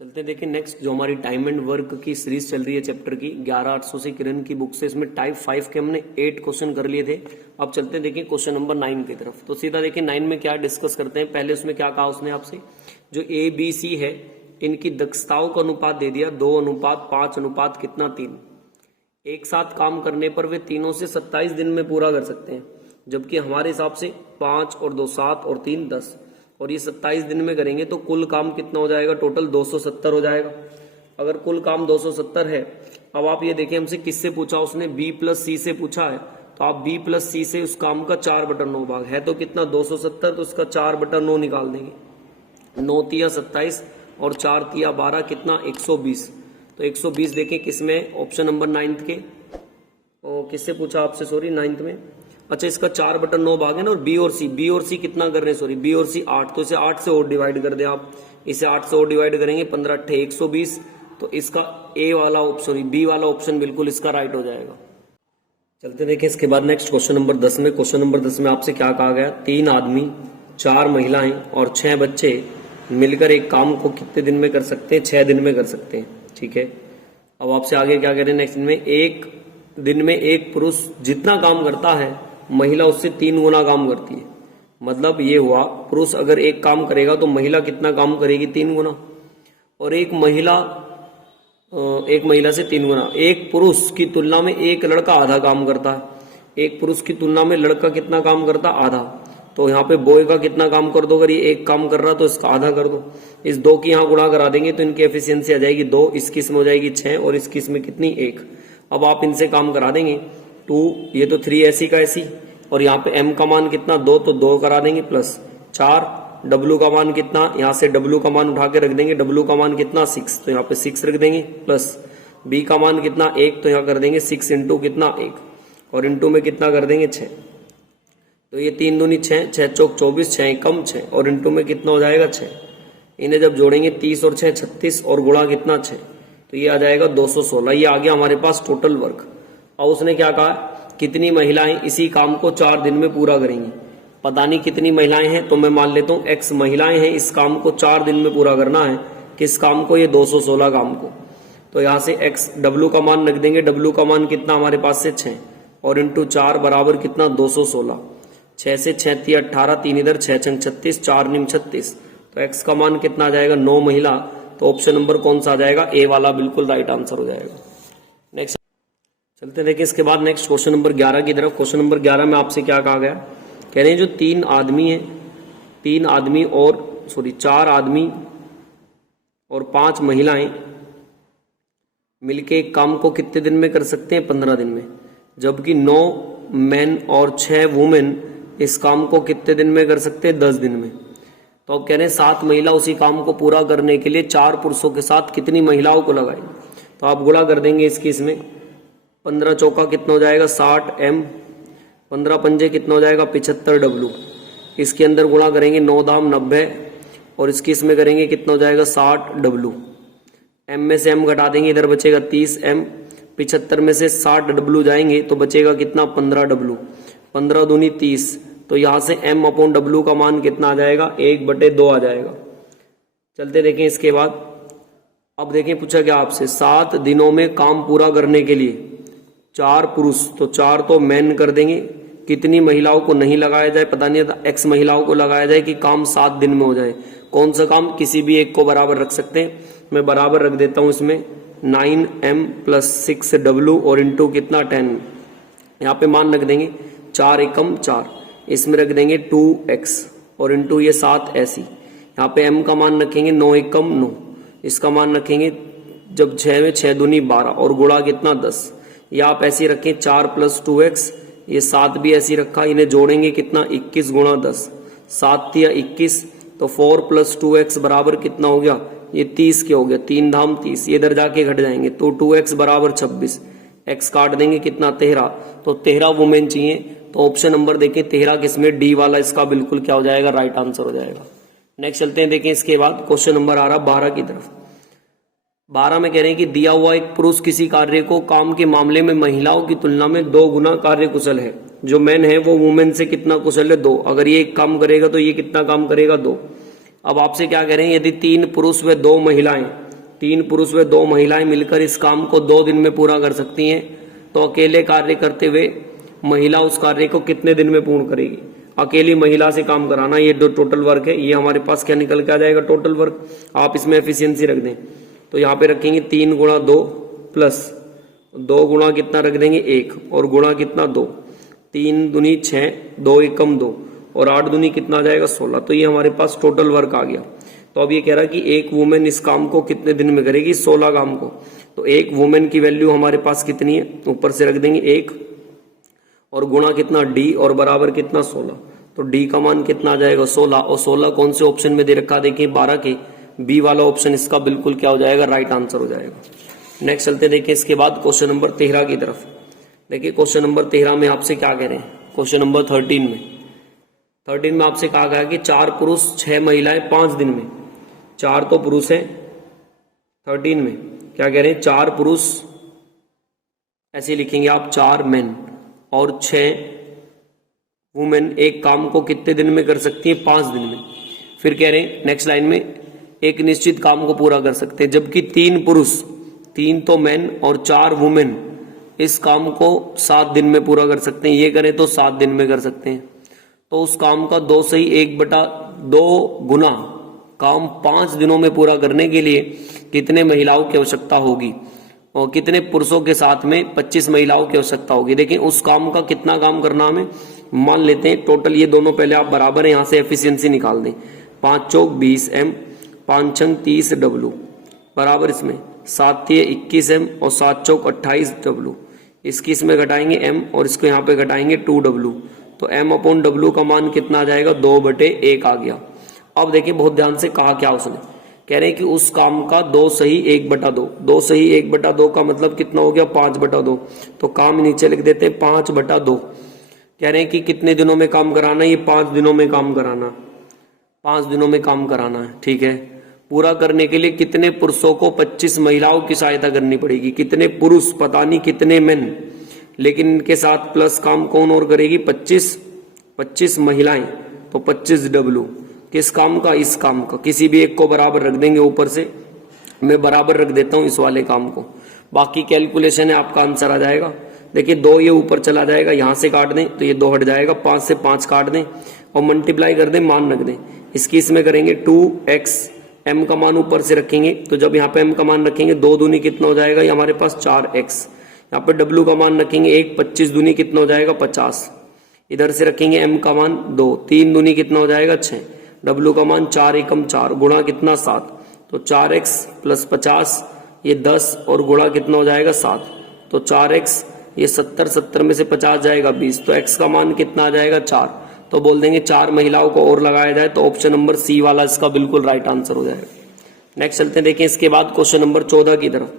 चलते देखिए नेक्स्ट जो हमारी टाइम एंड वर्क की सीरीज चल रही है चैप्टर की 11/800 से किरण की बुक से। इसमें टाइप 5 के हमने 8 क्वेश्चन कर लिए थे। अब चलते देखिए क्वेश्चन नंबर 9 की तरफ। तो सीधा देखिए 9 में क्या डिस्कस करते हैं। पहले उसमें क्या कहा उसने आपसे, जो ए बी सी है इनकी दक्षताओं का अनुपात दे दिया 2:5 अनुपात कितना 3। एक साथ काम करने पर वे तीनों से 27 दिन में पूरा कर सकते हैं, जबकि हमारे हिसाब से 5 और 2 7 और 3 10 और ये 27 दिन में करेंगे तो कुल काम कितना हो जाएगा, टोटल 270 हो जाएगा। अगर कुल काम 270 है, अब आप ये देखें हमसे किससे पूछा उसने, बी प्लस सी से पूछा है। तो आप बी प्लस सी से उस काम का 4/9 भाग है तो कितना 270, तो उसका 4/9 निकाल देंगे। 9 तिया 27 और 4 तिया 12 कितना 120। तो 120 देखें किसमें, ऑप्शन नंबर 9 के, किससे पूछा आपसे, सॉरी 9 में। अच्छा इसका 4/9 भाग है ना। और बी और सी कितना कर रहे हैं, सॉरी बी और सी 8, तो इसे 8 से और डिवाइड कर दें आप। इसे 8 से और डिवाइड करेंगे 15 8 120। तो इसका ए वाला ऑप्शन, बी वाला ऑप्शन बिल्कुल इसका राइट हो जाएगा। चलते देखिए इसके बाद नेक्स्ट क्वेश्चन नंबर 10 में। क्वेश्चन नंबर 10 में आपसे क्या कहा गया, 3 आदमी 4 महिलाएं और 6 बच्चे मिलकर एक काम को कितने दिन में कर सकते हैं, 6 दिन में कर सकते हैं। ठीक है, अब आपसे आगे क्या कह रहे हैं नेक्स्ट में, एक दिन में एक पुरुष जितना काम करता है महिला उससे 3 गुना काम करती है। मतलब ये हुआ, पुरुष अगर एक काम करेगा तो महिला कितना काम करेगी, 3 गुना। और एक महिला से 3 गुना। एक पुरुष की तुलना में एक लड़का आधा काम करता है। एक पुरुष की तुलना में लड़का कितना काम करता, आधा। तो यहाँ पे बॉय का कितना काम कर दो, अगर ये एक काम कर रहा तो इसका आधा कर दो। इस 2 की यहाँ गुणा करा देंगे तो इनकी एफिशिएंसी आ जाएगी 2, इस किस में हो जाएगी 6 और इस किस में कितनी 1। अब आप इनसे काम करा देंगे 2, ये तो 3 ऐसी का ऐसी, और यहाँ पे m का मान कितना 2, तो 2 करा देंगे प्लस 4। w का मान कितना, यहाँ से w का मान उठा के रख देंगे, w का मान कितना 6, तो यहाँ पे 6 रख देंगे प्लस b का मान कितना 1, तो यहाँ कर देंगे 6 इंटू कितना 1 और इंटू में कितना कर देंगे 6। तो ये 3 दूनी 6, 6 चौक 24, 6 कम 6 और इंटू में कितना हो जाएगा 6। इन्हें जब जोड़ेंगे 30 और 6 36 और गुणा कितना 6, तो ये आ जाएगा 216। ये आ गया हमारे पास टोटल वर्क। और उसने क्या कहा, कितनी महिलाएं इसी काम को 4 दिन में पूरा करेंगी। पता नहीं कितनी महिलाएं हैं, तो मैं मान लेता हूं x महिलाएं हैं, इस काम को 4 दिन में पूरा करना है। किस काम को, ये 216 काम को। तो यहां से x w का मान रख देंगे, w का मान कितना हमारे पास से 6 और इंटू 4 बराबर कितना 216। 6 से 6 तिया 18, 3 इधर 6 छंग 36, 4 निम 36। तो x का मान कितना आ जाएगा 9 महिला। तो ऑप्शन नंबर कौन सा आ जाएगा, ए वाला बिल्कुल राइट आंसर हो जाएगा। नेक्स्ट चलते देखिए इसके बाद नेक्स्ट क्वेश्चन नंबर 11 की तरफ। क्वेश्चन नंबर 11 में आपसे क्या कहा गया, कह रहे हैं जो 4 आदमी और 5 महिलाएं मिलके एक काम को कितने दिन में कर सकते हैं, 15 दिन में। जबकि 9 मैन और 6 वुमेन इस काम को कितने दिन में कर सकते हैं, 10 दिन में। तो अब कह रहे हैं 7 महिला उसी काम को पूरा करने के लिए 4 पुरुषों के साथ कितनी महिलाओं को लगाएंगे। तो आप गुणा कर देंगे इसकी इसमें, 15 चौका कितना हो जाएगा 60 m, 15 पंजे कितना हो जाएगा 75 w। इसके अंदर गुणा करेंगे 9 दाम 90 और इसकी इसमें करेंगे कितना हो जाएगा 60 w। m में से m घटा देंगे, इधर बचेगा 30 m। 75 में से 60 w जाएंगे तो बचेगा कितना 15 w। 15 दूनी 30, तो यहां से m अपॉन w का मान कितना आ जाएगा 1/2 आ जाएगा। चलते देखें इसके बाद। अब देखें पूछा क्या आपसे, 7 दिनों में काम पूरा करने के लिए 4 पुरुष, तो 4 तो मैन कर देंगे, कितनी महिलाओं को नहीं लगाया जाए, पता नहीं था, x महिलाओं को लगाया जाए कि काम 7 दिन में हो जाए। कौन सा काम, किसी भी एक को बराबर रख सकते हैं। मैं बराबर रख देता हूं इसमें 9m + 6w और इंटू कितना 10। यहाँ पे मान रख देंगे 4 एकम 4, इसमें रख देंगे 2x और इंटू ये 7 ऐसी। यहाँ पे m का मान रखेंगे 9 एकम 9, इसका मान रखेंगे जब 6 में 6 दूनी 12 और गुणा कितना 10। या आप ऐसे रखें 4 + 2x, ये 7 भी ऐसी रखा, इन्हें जोड़ेंगे कितना 21 गुणा 10, 7 तिया 21, तो 4 + 2x बराबर कितना हो गया, ये 30 के हो गया, 3 धाम 30, ये इधर जाके घट जाएंगे तो 2x बराबर 26, x काट देंगे कितना 13। तो 13 वुमेन चाहिए। तो ऑप्शन नंबर देखें 13 किसमें, डी वाला इसका बिल्कुल क्या हो जाएगा, राइट आंसर हो जाएगा। नेक्स्ट चलते हैं देखें इसके बाद क्वेश्चन नंबर आ रहा 12 की तरफ। 12 में कह रहे हैं कि दिया हुआ एक पुरुष किसी कार्य को काम के मामले में महिलाओं की तुलना में 2 गुना कार्य कुशल है। जो मैन है वो वुमेन से कितना कुशल है, 2। अगर ये एक काम करेगा तो ये कितना काम करेगा, 2। अब आपसे क्या कह रहे हैं, यदि 3 पुरुष व 2 महिलाएं 3 पुरुष व 2 महिलाएं मिलकर इस काम को 2 दिन में पूरा कर सकती हैं, तो अकेले कार्य करते हुए महिला उस कार्य को कितने दिन में पूर्ण करेगी। अकेली महिला से काम कराना, ये जो टोटल वर्क है ये हमारे पास क्या निकल के आ जाएगा, टोटल वर्क। आप इसमें एफिशिएंसी रख दें तो यहाँ पे रखेंगे 3 गुणा 2 प्लस 2 गुणा कितना रख देंगे 1 और गुणा कितना 2, 3 दूनी 6, 2 एकम 2 और 8 दूनी कितना आ जाएगा 16। तो ये हमारे पास टोटल वर्क आ गया। तो अब ये कह रहा है कि एक वुमेन इस काम को कितने दिन में करेगी, 16 काम को। तो एक वुमेन की वैल्यू हमारे पास कितनी है, ऊपर से रख देंगे 1 और गुणा कितना d और बराबर कितना 16। तो d का मान कितना आ जाएगा 16 और 16 कौन से ऑप्शन में दे रखा, देखिए 12 के बी वाला ऑप्शन इसका बिल्कुल क्या हो जाएगा, राइट आंसर हो जाएगा। नेक्स्ट चलते देखिए इसके बाद क्वेश्चन नंबर 13 की तरफ। देखिए क्वेश्चन नंबर 13 में आपसे क्या कह रहे हैं, क्वेश्चन नंबर 13 में आपसे कहा गया कि 4 पुरुष 6 महिलाएं 5 दिन में। 4 तो पुरुष हैं, 13 में क्या कह रहे हैं, 4 पुरुष ऐसे लिखेंगे आप 4 मेन और 6 वुमेन एक काम को कितने दिन में कर सकती है, 5 दिन में। फिर कह रहे हैं नेक्स्ट लाइन में एक निश्चित काम को पूरा कर सकते हैं, जबकि 3 पुरुष, 3 तो मेन और 4 वुमेन इस काम को 7 दिन में पूरा कर सकते हैं। ये करें तो 7 दिन में कर सकते हैं। तो उस काम का 2 सही 1/2 गुना काम 5 दिनों में पूरा करने के लिए कितने महिलाओं की आवश्यकता होगी और कितने पुरुषों के साथ में 25 महिलाओं की आवश्यकता होगी। देखिए उस काम का कितना काम करना हमें, मान लेते हैं टोटल ये दोनों पहले आप बराबर है, यहां से एफिशिएंसी निकाल दें। 5 चौक 20 m, 5 छंग 30 w बराबर इसमें 7 तिये 21 m और 7 चौक 28 w। इसकी इसमें घटाएंगे m और इसको यहाँ पे घटाएंगे 2w। तो m/w का मान कितना आ जाएगा, 2/1 आ गया। अब देखिए बहुत ध्यान से कहा क्या उसने, कह रहे हैं कि उस काम का 2 सही 1/2, 2 सही 1/2 का मतलब कितना हो गया 5/2। तो काम नीचे लिख देते हैं 5/2। कह रहे हैं कि कितने दिनों में काम कराना है, ये 5 दिनों में काम कराना, 5 दिनों में काम कराना है। ठीक है, पूरा करने के लिए कितने पुरुषों को 25 महिलाओं की सहायता करनी पड़ेगी। कितने पुरुष पता नहीं कितने मेन, लेकिन इनके साथ प्लस काम कौन और करेगी, 25 महिलाएं, तो 25w। किस काम का, इस काम का। किसी भी एक को बराबर रख देंगे, ऊपर से मैं बराबर रख देता हूं इस वाले काम को, बाकी कैलकुलेशन है आपका आंसर आ जाएगा। देखिए 2 ये ऊपर चला जाएगा, यहां से काट दें तो ये 2 हट जाएगा, 5 से 5 काट दें और मल्टीप्लाई कर दें, मान रख दें। इसकी इसमें करेंगे 2x, m का मान ऊपर से रखेंगे, तो जब यहाँ पे m का मान रखेंगे 2 दूनी कितना हो जाएगा, ये हमारे पास 4x। यहाँ पे w का मान रखेंगे 1, 25 दूनी कितना हो जाएगा 50। इधर से रखेंगे m का मान 2, 3 दूनी कितना हो जाएगा 6, w का मान 4 एकम 4 गुणा कितना 7, तो 4x प्लस 50 ये 10 और गुणा कितना हो जाएगा 7, तो 4x ये 70 में से 50 जाएगा 20, तो x का मान कितना आ जाएगा 4। तो बोल देंगे 4 महिलाओं को और लगाया जाए, तो ऑप्शन नंबर सी वाला इसका बिल्कुल राइट आंसर हो जाएगा। नेक्स्ट चलते हैं, देखिए इसके बाद क्वेश्चन नंबर 14 की तरफ।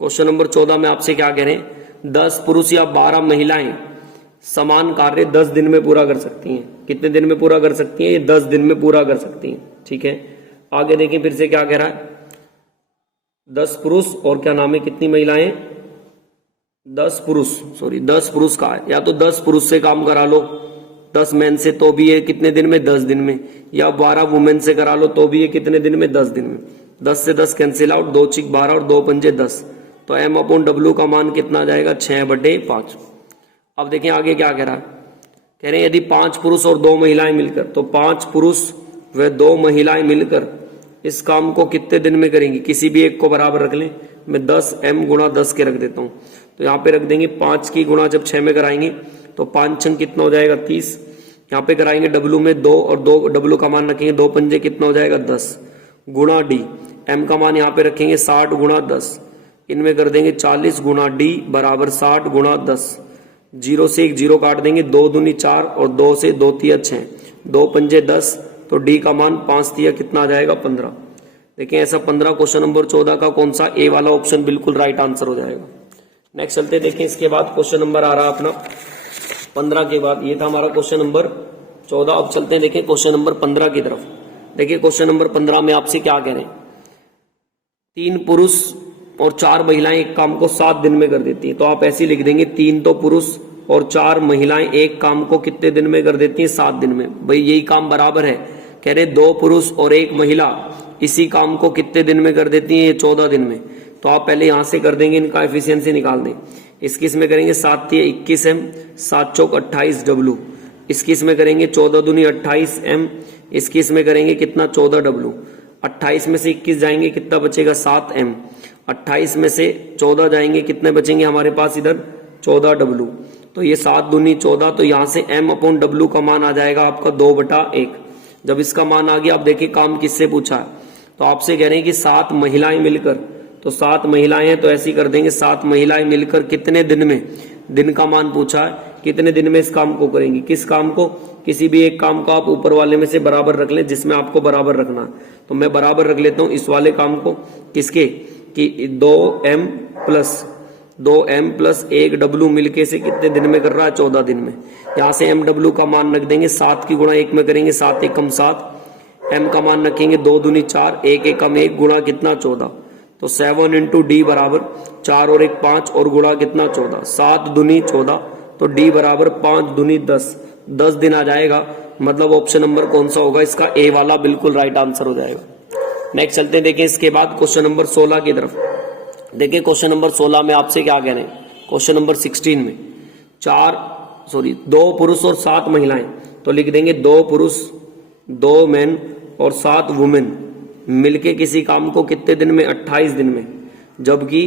क्वेश्चन नंबर 14 में आपसे क्या कह रहे हैं, 10 पुरुष या 12 महिलाएं समान कार्य 10 दिन में पूरा कर सकती हैं। कितने दिन में पूरा कर सकती हैं, ये 10 दिन में पूरा कर सकती हैं। ठीक है, आगे देखिए फिर से क्या कह रहा है, 10 पुरुष और क्या नाम है, कितनी महिलाएं, 10 पुरुष का है, या तो 10 पुरुष से काम करा लो 10 मैन से, तो भी ये कितने दिन में 10 दिन में, या 12 वुमेन से करा लो तो भी ये कितने दिन में 10 दिन में। 10 से 10 कैंसिल आउट, 2 चिक 12 और 2 पंजे 10, तो m/w का मान कितना आ जाएगा 6/5। अब देखिए आगे क्या कह रहा है, कह रहे हैं यदि 5 पुरुष और 2 महिलाएं मिलकर, तो 5 पुरुष व 2 महिलाएं मिलकर इस काम को कितने दिन में करेंगी। किसी भी एक को बराबर रख लें, मैं 10 m गुणा 10 के रख देता हूं, तो यहाँ पे रख देंगे 5 की गुणा जब 6 में कराएंगे तो 5 छंग कितना हो जाएगा 30, यहाँ पे कराएंगे w में 2 और 2 w का मान रखेंगे 2 पंजे कितना हो जाएगा 10 गुणा d, m का मान यहाँ पे रखेंगे 60 गुणा 10, इनमें कर देंगे 40 गुणा d बराबर 60 गुणा 10। 0 से 1 0 काट देंगे, 2 दूनी 4 और 2 से 2 तिया 6, 2 पंजे 10, तो d का मान 5 तिया कितना आ जाएगा 15। देखिए ऐसा 15 क्वेश्चन नंबर 14 का कौन सा, ए वाला ऑप्शन बिल्कुल राइट आंसर हो जाएगा। नेक्स्ट चलते देखिए, इसके बाद क्वेश्चन नंबर आ रहा अपना 15 के बाद, ये था हमारा क्वेश्चन नंबर 14। अब चलते हैं देखिए क्वेश्चन नंबर 15 की तरफ। देखिए क्वेश्चन नंबर 15 में आपसे क्या कह रहे हैं, 3 पुरुष और 4 महिलाएं एक काम को 7 दिन में कर देती हैं, तो आप ऐसे लिख देंगे 3 तो पुरुष और 4 महिलाएं एक काम को कितने दिन में कर देती हैं, 7 दिन में। भाई यही काम बराबर है, कह रहे 2 पुरुष और 1 महिला इसी काम को कितने दिन में कर देती हैं? ये 14 दिन में। तो आप पहले यहां से कर देंगे, इनका एफिशिएंसी निकाल दें। इसकी इसमें करेंगे 7 × 21 M, 7 चौक 28 W। इसकी इसमें करेंगे 14 दूनी 28 M, इसकी इसमें करेंगे कितना 14 W। 28 में से 21 जाएंगे कितना बचेगा 7 M, 28 में से 14 जाएंगे कितने बचेंगे हमारे पास इधर 14 W। तो ये 7 दूनी 14, तो यहां से M/W का मान आ जाएगा आपका 2/1। जब इसका मान आ गया, आप देखिए काम किससे पूछा है, तो आपसे कह रहे हैं कि 7 महिलाएं मिलकर, तो 7 महिलाएं हैं तो ऐसी कर देंगे 7 महिलाएं मिलकर कितने दिन में, दिन का मान पूछा है, कितने दिन में इस काम को करेंगी। किस काम को? किसी भी एक काम को आप ऊपर वाले में से बराबर रख लें जिसमें आपको बराबर रखना। तो मैं बराबर रख लेता हूं इस वाले काम को, किसके, कि 2M प्लस 1 W मिलके से कितने दिन में कर रहा है 14 दिन में। यहां से MW का मान रख देंगे 7 की गुणा 1 में करेंगे 7 × 7, M का मान रखेंगे 2 दूनी 4, 1 × 1 गुणा कितना 14। तो 7 × D बराबर 4 और 1 5 और गुणा कितना 14, 7 दूनी 14, तो D बराबर 5 दूनी 10, 10 दिन आ जाएगा। मतलब ऑप्शन नंबर कौन सा होगा इसका? ए वाला बिल्कुल राइट आंसर हो जाएगा। नेक्स्ट चलते हैं, देखिए इसके बाद क्वेश्चन नंबर 16 की तरफ। देखिए क्वेश्चन नंबर 16 में आपसे क्या कह रहे हैं, क्वेश्चन नंबर 16 में 2 पुरुष और 7 महिलाएं, तो लिख देंगे 2 पुरुष 2 मैन और 7 वुमेन मिलके किसी काम को कितने दिन में 28 दिन में, जबकि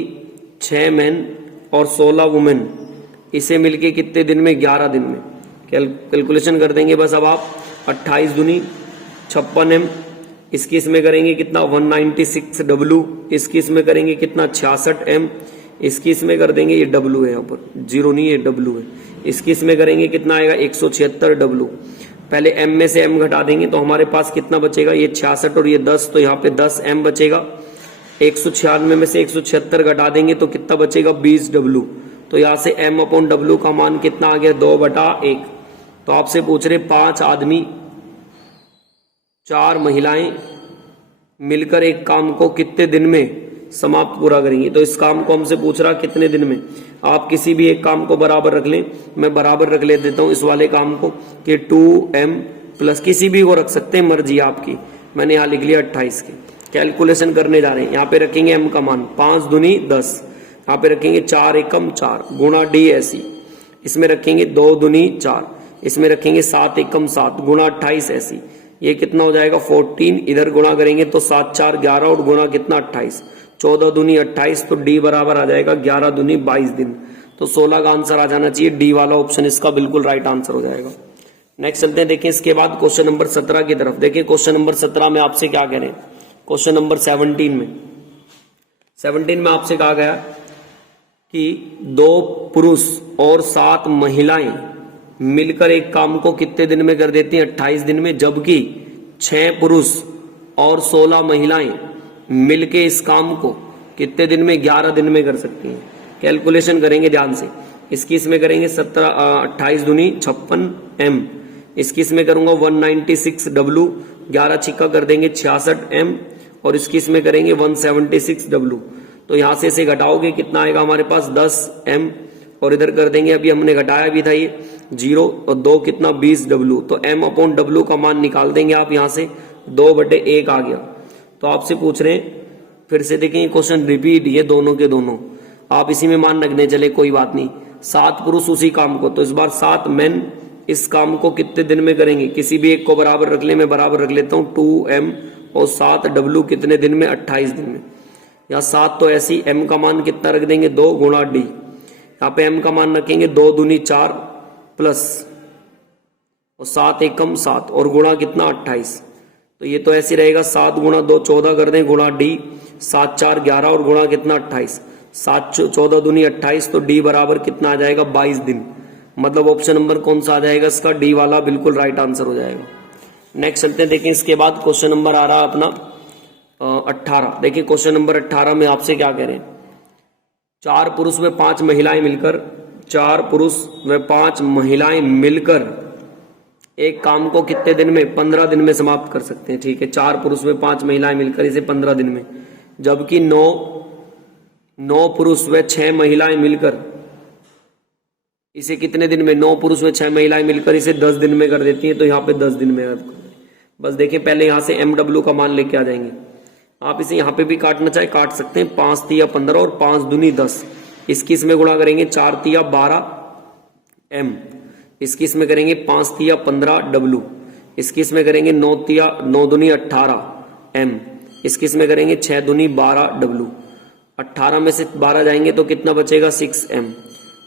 6 मैन और 16 वुमेन इसे मिलके कितने दिन में 11 दिन में। कैलकुलेशन कर देंगे बस अब आप, 28 दूनी 56 M, इसकी इसमें करेंगे कितना 196 W, इसकी इसमें करेंगे कितना 66 M, इसकी इसमें कर देंगे, ये W है यहाँ पर 0 नहीं है W है, इसकी इसमें करेंगे कितना आएगा 176 W। पहले M में से M घटा देंगे तो हमारे पास कितना बचेगा, ये 66 और ये 10, तो यहाँ पे 10 M बचेगा। 196 में से 176 घटा देंगे तो कितना बचेगा 20 W। तो यहाँ से M/W का मान कितना आ गया 2/1। तो आपसे पूछ रहे 5 आदमी 4 महिलाएं मिलकर एक काम को कितने दिन में समाप्त पूरा करेंगी। तो इस काम को हमसे पूछ रहा कितने दिन में। आप किसी भी एक काम को बराबर रख लें, मैं बराबर रख ले देता हूं इस वाले काम को कि 2M प्लस किसी भी को रख सकते हैं, मर्जी आपकी। मैंने यहां लिख लिया 28 के। कैलकुलेशन करने जा रहे हैं, यहाँ पे रखेंगे M का मान 5 दूनी 10, यहाँ पे रखेंगे 4 एकम 4 गुणा D ऐसी, इसमें रखेंगे 2 दूनी 4, इसमें रखेंगे 7 एकम 7 गुणा 28 ऐसी। ये कितना हो जाएगा 14, इधर गुणा करेंगे तो 7 4 11 और गुणा कितना 28, 14 दूनी 28, तो D बराबर आ जाएगा 11 दूनी 22 दिन। तो 16 का आंसर आ जाना चाहिए, डी वाला ऑप्शन इसका बिल्कुल राइट आंसर हो जाएगा। नेक्स्ट चलते हैं, देखिए इसके बाद क्वेश्चन नंबर 17 की तरफ। देखिए क्वेश्चन नंबर 17 में आपसे क्या कह रहे हैं, क्वेश्चन नंबर 17 में आपसे कहा गया कि 2 पुरुष और 7 महिलाएं मिलकर एक काम को कितने दिन में कर देती हैं 28 दिन में, जबकि 6 पुरुष और 16 महिलाएं मिलके इस काम को कितने दिन में 11 दिन में कर सकती हैं। कैलकुलेशन करेंगे ध्यान से, इसकी इसमें करेंगे 28 दूनी 56 M, इसकी इसमें करूंगा 196 W, 11 छिक्का कर देंगे 66 M, और इसकी इसमें करेंगे 176 W। तो यहां से इसे घटाओगे कितना आएगा हमारे पास 10 M, और इधर कर देंगे, अभी हमने घटाया भी था ये 0 और 2 कितना 20 W। तो M/W का मान निकाल देंगे आप यहां से, 2/1 आ गया। तो आपसे पूछ रहे हैं फिर से, देखें क्वेश्चन रिपीट, ये दोनों के दोनों आप इसी में मान रखने चले, कोई बात नहीं। 7 पुरुष उसी काम को, तो इस बार 7 मैन इस काम को कितने दिन में करेंगे, किसी भी एक को बराबर रख ले, मैं बराबर रख लेता हूं 2M और 7 W कितने दिन में 28 दिन में। या 7 तो ऐसी, M का मान कितना रख देंगे 2 गुणा D, यहाँ पे M का मान रखेंगे 2 दूनी 4 प्लस और 7 एकम 7 और गुणा कितना 28। तो ये तो ऐसे रहेगा 7 गुणा 2 14 कर दें गुणा D, 7 4 11 और गुणा कितना 28, 7 14 दूनी 28, तो D बराबर कितना आ जाएगा 22 दिन। मतलब ऑप्शन नंबर कौन सा आ जाएगा इसका, D वाला बिल्कुल राइट आंसर हो जाएगा। नेक्स्ट चलते हैं, देखिए इसके बाद क्वेश्चन नंबर आ रहा अपना 18। देखिए क्वेश्चन नंबर 18 में आपसे क्या कह रहे हैं, 4 पुरुष व 5 महिलाएं मिलकर, 4 पुरुष व 5 महिलाएं मिलकर एक काम को कितने दिन में 15 दिन में समाप्त कर सकते हैं। ठीक है, 4 पुरुष व 5 महिलाएं मिलकर इसे 15 दिन में, जबकि 9 पुरुष व 6 महिलाएं मिलकर इसे कितने दिन में, 9 पुरुष व 6 महिलाएं मिलकर इसे 10 दिन में कर देती हैं। तो यहाँ पे 10 दिन में बस देखिए, पहले यहाँ से MW का मान लेके आ जाएंगे, आप इसे यहाँ पे भी काटना चाहे काट सकते हैं। 5 तिया 15 और 5 दूनी 10, इसकी इसमें गुणा करेंगे 4 तिया 12 m, इसकी इसमें करेंगे 5 तिया 15 w, इसकी इसमें करेंगे 9 तिया 9 दूनी 18 m, इसकी इसमें करेंगे 6 दूनी 12 w। 18 में से 12 जाएंगे तो कितना बचेगा 6m,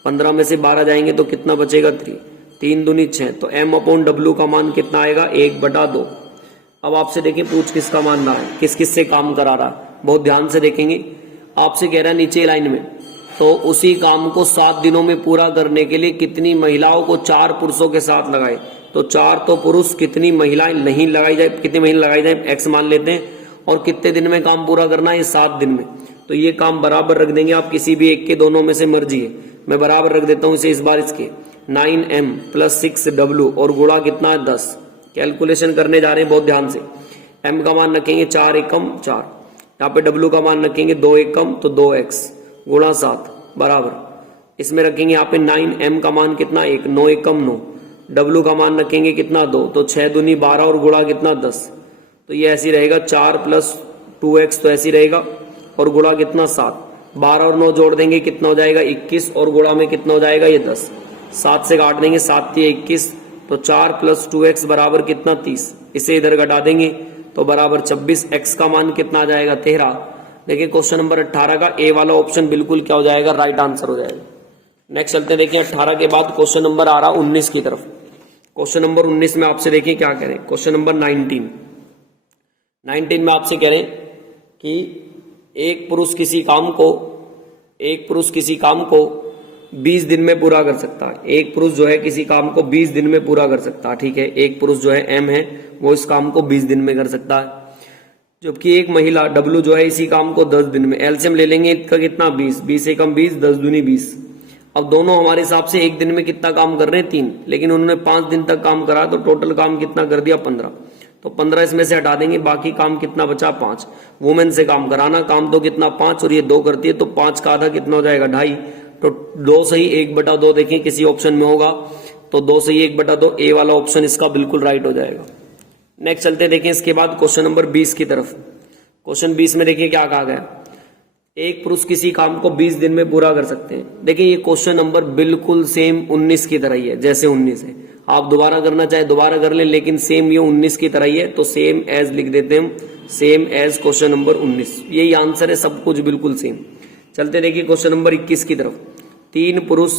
15 में से 12 जाएंगे तो कितना बचेगा 3, 3 दूनी 6, तो m/w का मान कितना आएगा 1/2। अब आपसे देखिए पूछ किसका मान रहा है, किस किस से काम करा रहा है, बहुत ध्यान से देखेंगे। आपसे कह रहा है नीचे लाइन में, तो उसी काम को 7 दिनों में पूरा करने के लिए कितनी महिलाओं को 4 पुरुषों के साथ लगाए, तो 4 तो पुरुष, कितनी महिलाएं नहीं लगाई जाए, कितनी महिला लगाई जाए x मान लेते हैं, और कितने दिन में काम पूरा करना है 7 दिन में। तो ये काम बराबर रख देंगे आप, किसी भी एक के दोनों में से मर्जी है, मैं बराबर रख देता हूं इसे इस बार इसके 9m + 6w और गुणा कितना है 10। कैलकुलेशन करने जा रहे हैं बहुत ध्यान से। m का मान रखेंगे 4 एकम 4, यहाँ पे w का मान रखेंगे 2 एकम तो 2x गुणा 7 बराबर, इसमें रखेंगे यहाँ पे 9m का मान कितना 1, 9 एकम 9, w का मान रखेंगे कितना 2, तो 6 दूनी 12 और गुणा कितना 10, तो ये ऐसी रहेगा 4 + 2x, तो ऐसी रहेगा, और गुणा कितना 7, 12 और 9 जोड़ देंगे कितना हो जाएगा 21, और गुणा में कितना हो जाएगा ये 10, 7 से काट देंगे 7 × 21, तो 4 + 2x बराबर कितना 30, इसे इधर घटा देंगे तो बराबर 26, x का मान कितना आ जाएगा 13। देखिए क्वेश्चन नंबर 18 का ए वाला ऑप्शन बिल्कुल क्या हो जाएगा, राइट आंसर हो जाएगा। नेक्स्ट चलते हैं, देखिए 18 के बाद क्वेश्चन नंबर आ रहा 19 की तरफ। क्वेश्चन नंबर 19 में आपसे देखिए क्या कह रहे हैं, क्वेश्चन नंबर 19 में आपसे कह रहे हैं कि एक पुरुष किसी काम को 20 दिन में पूरा कर सकता है। एक पुरुष जो है किसी काम को 20 दिन में पूरा कर सकता है, ठीक है। एक पुरुष जो है m है, वो इस काम को 20 दिन में कर सकता है, जबकि एक महिला w जो है इसी काम को 10 दिन में। एलसीएम ले लेंगे इसका कितना 20, 20 एकम 20, 10 दूनी 20। अब दोनों हमारे हिसाब से एक दिन में कितना काम कर रहे हैं 3, लेकिन उन्होंने 5 दिन तक काम करा, तो टोटल काम कितना कर दिया 15, तो 15 इसमें से हटा देंगे, बाकी काम कितना बचा 5। वुमेन से काम कराना, काम तो कितना 5 और ये 2 करती है, तो 5 का आधा कितना हो जाएगा 2.5, तो 2 सही 1/2 देखें किसी ऑप्शन में होगा, तो 2 सही 1/2, ए वाला ऑप्शन इसका बिल्कुल राइट हो जाएगा। नेक्स्ट चलते देखें इसके बाद क्वेश्चन नंबर 20 की तरफ। क्वेश्चन 20 में देखिए क्या कहा गया, एक पुरुष किसी काम को 20 दिन में पूरा कर सकते हैं। देखिए ये क्वेश्चन नंबर बिल्कुल सेम 19 की तरह ही है, जैसे 19 है, आप दोबारा करना चाहे दोबारा कर लें, लेकिन सेम ये 19 की तरह ही है, तो सेम एज लिख देते हैं हम, सेम एज क्वेश्चन नंबर 19, यही आंसर है, सब कुछ बिल्कुल सेम। चलते देखिए क्वेश्चन नंबर 21 की तरफ। 3 पुरुष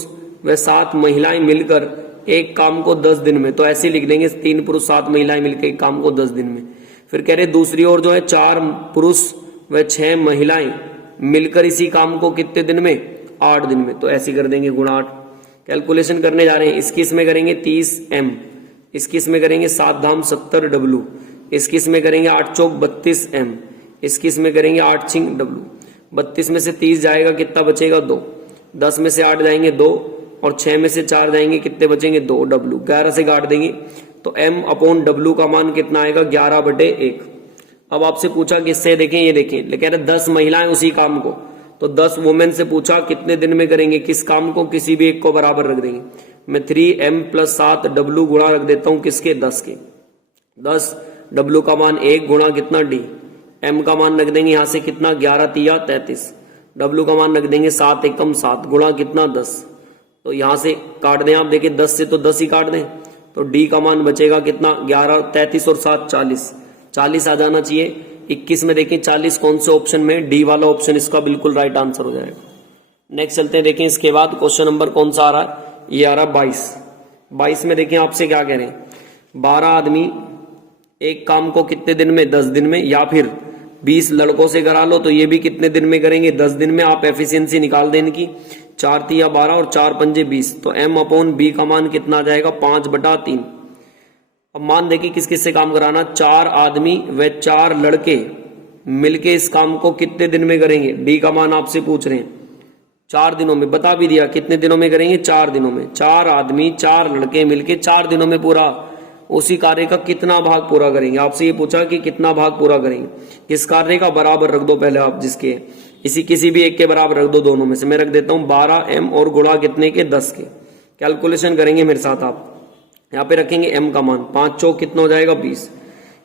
व 7 महिलाएं मिलकर एक काम को 10 दिन में, तो ऐसे लिख देंगे 3 पुरुष 7 महिलाएं मिलकर एक काम को 10 दिन में। फिर कह रहे दूसरी ओर जो है 4 पुरुष व 6 महिलाएं मिलकर इसी काम को कितने दिन में, 8 दिन में, तो ऐसे कर देंगे गुणा 8। कैलकुलेशन करने जा रहे हैं, इसकी इसमें करेंगे 30m, इसकी इसमें करेंगे 7 धाम 70w, इसकी इसमें करेंगे 8 चौक 32m, इसकी इसमें करेंगे 8 छिंग w। 32 में से 30 जाएगा कितना बचेगा 2, 10 में से 8 जाएंगे 2, और 6 में से 4 जाएंगे कितने बचेंगे 2w। 11 से काट देंगे तो m/w का मान कितना आएगा 11/1। अब आपसे पूछा किससे, देखें ये देखें, लेकिन 10 महिलाएं उसी काम को, तो 10 वुमेन से पूछा कितने दिन में करेंगे किस काम को, किसी भी एक को बराबर रख देंगे। मैं 3m + 7w गुणा रख देता हूं किसके 10 के, 10 w का मान 1 गुणा कितना d, m का मान रख देंगे यहां से कितना 11 तिया 33, w का मान रख देंगे 7 एकम 7 गुणा कितना 10, तो यहां से काट दें आप, देखिए 10 से तो 10 ही काट दें, तो d का मान बचेगा कितना 11, 33 और 7 40, 40 आ जाना चाहिए। 21 में देखें 40 कौन से ऑप्शन में, डी वाला ऑप्शन इसका बिल्कुल राइट आंसर हो जाएगा। नेक्स्ट चलते हैं, देखें इसके बाद क्वेश्चन नंबर कौन सा आ रहा है, ये आ रहा है 22 में देखें आपसे क्या कह रहे हैं, 12 आदमी एक काम को कितने दिन में, 10 दिन में, या फिर 20 लड़कों से करा लो तो ये भी कितने दिन में करेंगे 10 दिन में। आप एफिशिएंसी निकाल दें इनकी, 4 तिया 12 और 4 पंजे 20, तो m/b का मान कितना आ जाएगा 5/3। अब मान देखिए किस किस से काम कराना, 4 आदमी व 4 लड़के मिलके इस काम को कितने दिन में करेंगे, डी का मान आपसे पूछ रहे हैं, 4 दिनों में, बता भी दिया कितने दिनों में करेंगे 4 दिनों में। 4 आदमी 4 लड़के मिलके 4 दिनों में पूरा उसी कार्य का कितना भाग पूरा करेंगे, आपसे ये पूछा कि कितना भाग पूरा करेंगे, किस कार्य का बराबर रख दो पहले आप, जिसके इसी किसी भी एक के बराबर रख दो, दोनों में से मैं रख देता हूं 12m और गुणा कितने के 10 के। कैलकुलेशन करेंगे मेरे साथ आप, यहाँ पे रखेंगे m का मान, 5 चौक कितना हो जाएगा 20,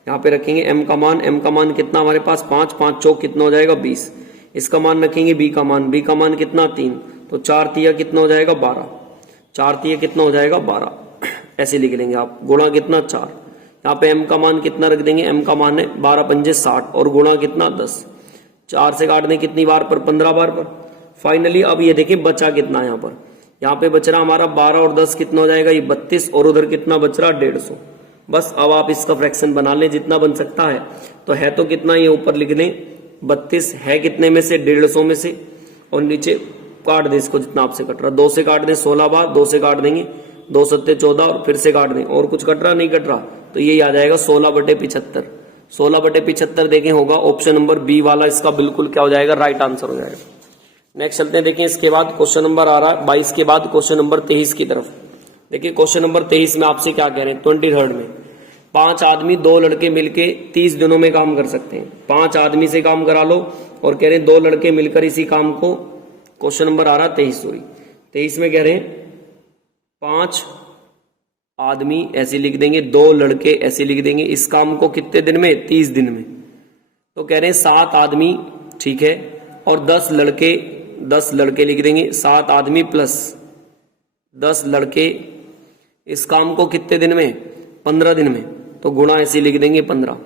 यहाँ पे रखेंगे m का मान कितना हमारे पास 5, 5 चौक कितना हो जाएगा 20। इसका मान रखेंगे b का मान कितना 3, तो 4 तिया कितना हो जाएगा 12, 4 तिया कितना हो जाएगा 12, ऐसे लिख लेंगे आप। गुणा कितना 4, यहाँ पे m का मान कितना रख देंगे, m का मान है 12 पंजे 60 और गुणा कितना 10, 4 से काट दें कितनी बार पर, 15 बार पर। फाइनली अब ये देखिए बचा कितना यहाँ पे बच रहा हमारा 12 और 10 कितना हो जाएगा, ये 32 और उधर कितना बच रहा 150। बस अब आप इसका फ्रैक्शन बना लें जितना बन सकता है। तो है तो कितना, ये ऊपर लिख दें 32, है कितने में से 150 में से, और नीचे काट दें इसको जितना आपसे कट रहा, 2 से काट दें 16 बार, 2 से काट देंगे 2 सत्ते 14 और फिर से काट दें, और कुछ कट रहा नहीं कट रहा, तो यही आ जाएगा 16/75। 16/75 देखें होगा ऑप्शन नंबर बी वाला, इसका बिल्कुल क्या हो जाएगा, राइट आंसर हो जाएगा। नेक्स्ट चलते हैं, देखिए इसके बाद क्वेश्चन नंबर आ रहा है 22 के बाद क्वेश्चन नंबर 23 की तरफ। देखिए क्वेश्चन नंबर 23 में आपसे क्या कह रहे हैं, 23rd में 5 आदमी 2 लड़के मिलके 30 दिनों में काम कर सकते हैं। 5 आदमी से काम करा लो और कह रहे हैं 2 लड़के मिलकर इसी काम को, क्वेश्चन नंबर आ रहा है 23 में कह रहे हैं 5 आदमी ऐसे लिख देंगे, 2 लड़के ऐसे लिख देंगे, इस काम को कितने दिन में, 30 दिन में। तो कह रहे हैं 7 आदमी, ठीक है, और 10 लड़के लिख देंगे, 7 आदमी प्लस 10 लड़के इस काम को कितने दिन में, 15 दिन में। तो गुणा ऐसे लिख देंगे 15।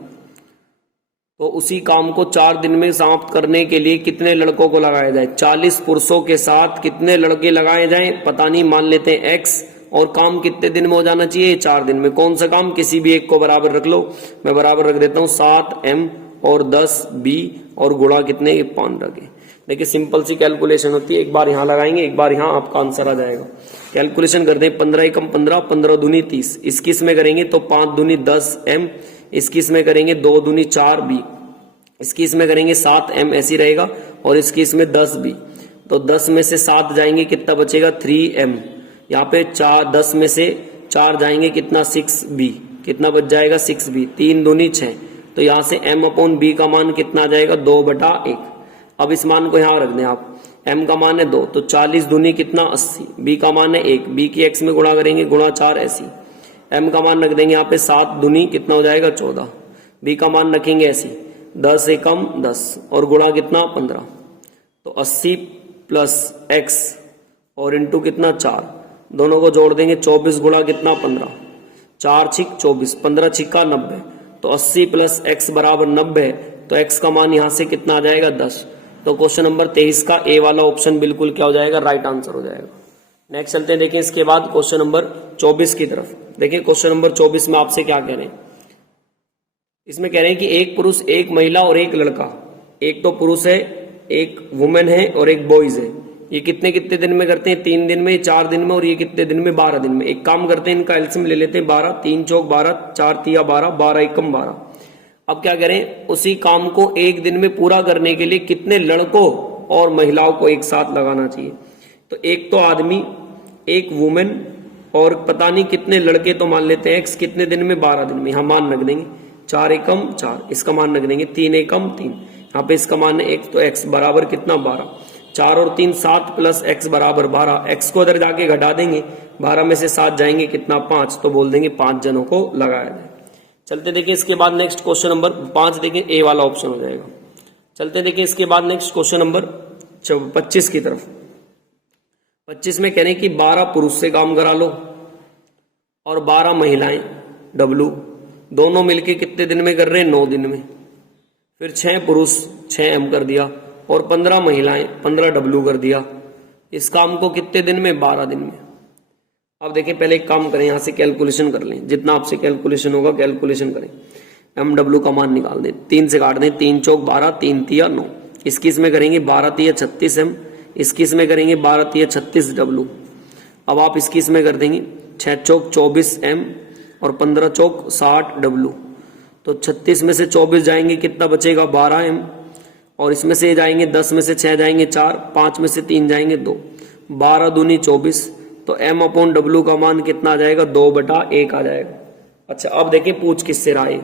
तो उसी काम को 4 दिन में समाप्त करने के लिए कितने लड़कों को लगाया जाए, 40 पुरुषों के साथ कितने लड़के लगाए जाएं, पता नहीं, मान लेते हैं x, और काम कितने दिन में हो जाना चाहिए, 4 दिन में। कौन सा काम, किसी भी एक को बराबर रख लो, मैं बराबर रख देता हूं 7m और 10b और गुणा कितने, 15 के। देखिए सिंपल सी कैलकुलेशन होती है, एक बार यहां लगाएंगे, एक बार यहां, आपका आंसर आ जाएगा। कैलकुलेशन कर दें, 15 एकम 15, 15 दूनी 30, 21 में करेंगे तो 5 दूनी 10m, 21 में करेंगे 2 दूनी 4b, 21 में करेंगे 7m ऐसी रहेगा, और 21 में 10b, तो 10 में से 7 जाएंगे कितना बचेगा, 3m। यहाँ पे 10 में से 4 जाएंगे कितना, 6b, कितना बच जाएगा 6b, 3 दूनी 6, तो यहाँ से m/b का मान कितना आ जाएगा, 2/1। अब इस मान को यहाँ रख दें आप, m का मान है 2, तो 40 दूनी कितना 80, b का मान है 1, b की x में गुणा करेंगे, गुणा 4 ऐसी, m का मान रख देंगे यहाँ पे 7 दूनी कितना हो जाएगा 14, b का मान रखेंगे ऐसी 10 एकम 10 और गुणा कितना 15, तो 80 प्लस x और इंटू कितना 4, दोनों को जोड़ देंगे 24 गुणा कितना 15, 4 छिक 24, 15 छिक्का 90, तो 80 प्लस x बराबर 90, तो x का मान यहां से कितना आ जाएगा 10। तो क्वेश्चन नंबर 23 का ए वाला ऑप्शन बिल्कुल क्या हो जाएगा, राइट आंसर हो जाएगा। नेक्स्ट चलते हैं, देखिए इसके बाद क्वेश्चन नंबर 24 की तरफ। देखिए क्वेश्चन नंबर 24 में आपसे क्या कह रहे हैं, इसमें कह रहे हैं कि एक पुरुष, एक महिला और एक लड़का, एक तो पुरुष है, एक वुमेन है और एक बॉयज है, ये कितने कितने दिन में करते हैं, 3 दिन में, 4 दिन में, और ये कितने दिन में, 12 दिन में। एक काम करते हैं, इनका एलसीएम ले लेते हैं 12, 3 चौक 12, 4 तिया 12, 12 एकम 12। अब क्या करें, उसी काम को एक दिन में पूरा करने के लिए कितने लड़कों और महिलाओं को एक साथ लगाना चाहिए। तो एक तो आदमी, एक वुमेन और पता नहीं कितने लड़के, तो मान लेते हैं एक्स, कितने दिन में, 12 दिन में। यहाँ मान रख देंगे 4 एकम 4, इसका मान रख देंगे 3 एकम 3, यहाँ पे इसका मान है 1, तो एक्स बराबर कितना 12, 4 और 3 7 प्लस एक्स बराबर 12, एक्स को इधर जाके घटा देंगे, 12 में से 7 जाएंगे कितना 5, तो बोल देंगे 5 जनों को लगाया जाए। चलते देखिए इसके बाद नेक्स्ट क्वेश्चन नंबर 5, देखिए ए वाला ऑप्शन हो जाएगा। चलते देखिए इसके बाद नेक्स्ट क्वेश्चन नंबर 25 की तरफ। 25 में कह रहे हैं कि 12 पुरुष से काम करा लो और 12 महिलाएं डब्लू, दोनों मिलके कितने दिन में कर रहे हैं, 9 दिन में। फिर 6 पुरुष 6m कर दिया और 15 महिलाएं 15 डब्लू कर दिया, इस काम को कितने दिन में, 12 दिन में। अब देखिए पहले एक काम करें, यहां से कैलकुलेशन कर लें, जितना आपसे कैलकुलेशन होगा कैलकुलेशन करें। MW का मान निकाल दें, 3 से काट दें, 3 चौक 12, 3 तिया 9, 21 में करेंगे 12 तिया 36m, 21 में करेंगे 12 तिया 36W। अब आप 21 में कर देंगे 6 चौक 24m और 15 चौक 60W, तो 36 में से 24 जाएंगे कितना बचेगा, 12m, और इसमें से जाएंगे 10 में से 6 जाएंगे 4, 5 में से 3 जाएंगे 2, 12 दूनी 24, तो M/W का मान कितना आ जाएगा, 2/1 आ जाएगा। अच्छा अब देखिए पूछ किससे रहा है,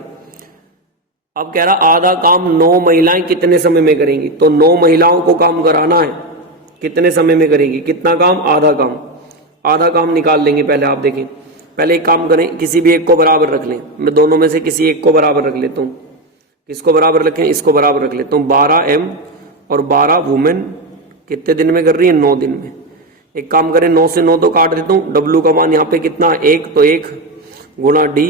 अब कह रहा आधा काम 9 महिलाएं कितने समय में करेंगी, तो 9 महिलाओं को काम कराना है, कितने समय में करेगी, कितना काम, आधा काम। आधा काम निकाल लेंगे पहले आप देखें, पहले एक काम करें, किसी भी एक को बराबर रख लें। मैं दोनों में से किसी एक को बराबर रख लेता हूँ। किसको बराबर रखें? इसको बराबर रख लेता हूँ। 12M और 12 वुमेन कितने दिन में कर रही है? 9 दिन में। एक काम करें, 9 से 9 तो काट देता हूँ। W का मान यहाँ पे कितना? 1, तो 1 गुणा D।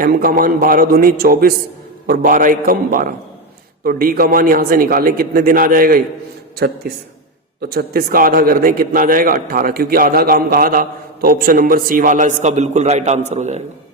M का मान 12 दूनी 24 और 12 एकम 12, तो D का मान यहां से निकालें, कितने दिन आ जाएगा ये? 36। तो 36 का आधा कर दें, कितना आ जाएगा? 18। क्योंकि आधा काम कहा था, तो ऑप्शन नंबर सी वाला इसका बिल्कुल राइट आंसर हो जाएगा।